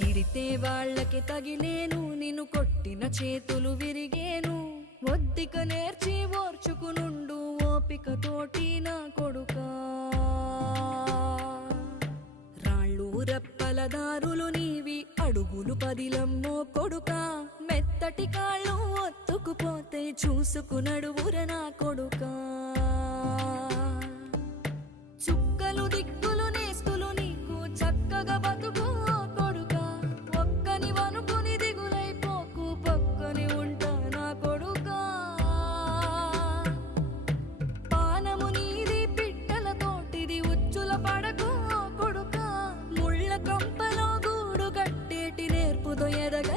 తిడితే వాళ్ళకి తగిలేను, నిన్ను కొట్టిన చేతులు విరిగేను. ఒద్దిక నేర్చి ఓర్చుకునుండు ఓపికతోటి నా కొడుకా. రాళ్ళు రెప్పల దారులు నీవి, అడుగులు పదిలమ్మో కొడుకా. మెత్తటి కాళ్ళు ఒత్తుకుపోతే చూసుకునడువుర నా కొడుకా. చుక్కలు దిక్కులు నేస్తులు నీకు చక్కగా బతుకు కొడుకా. ఒక్కని వనుకుని దిగులైపోకు, పక్కని ఉంటా నా కొడుకా. పానము నీది పిట్టల తోటిది, ఉచ్చుల పడకు కొడుకా. ముళ్ళ కంపలో గూడు కట్టేటి నేర్పుతో ఎదగ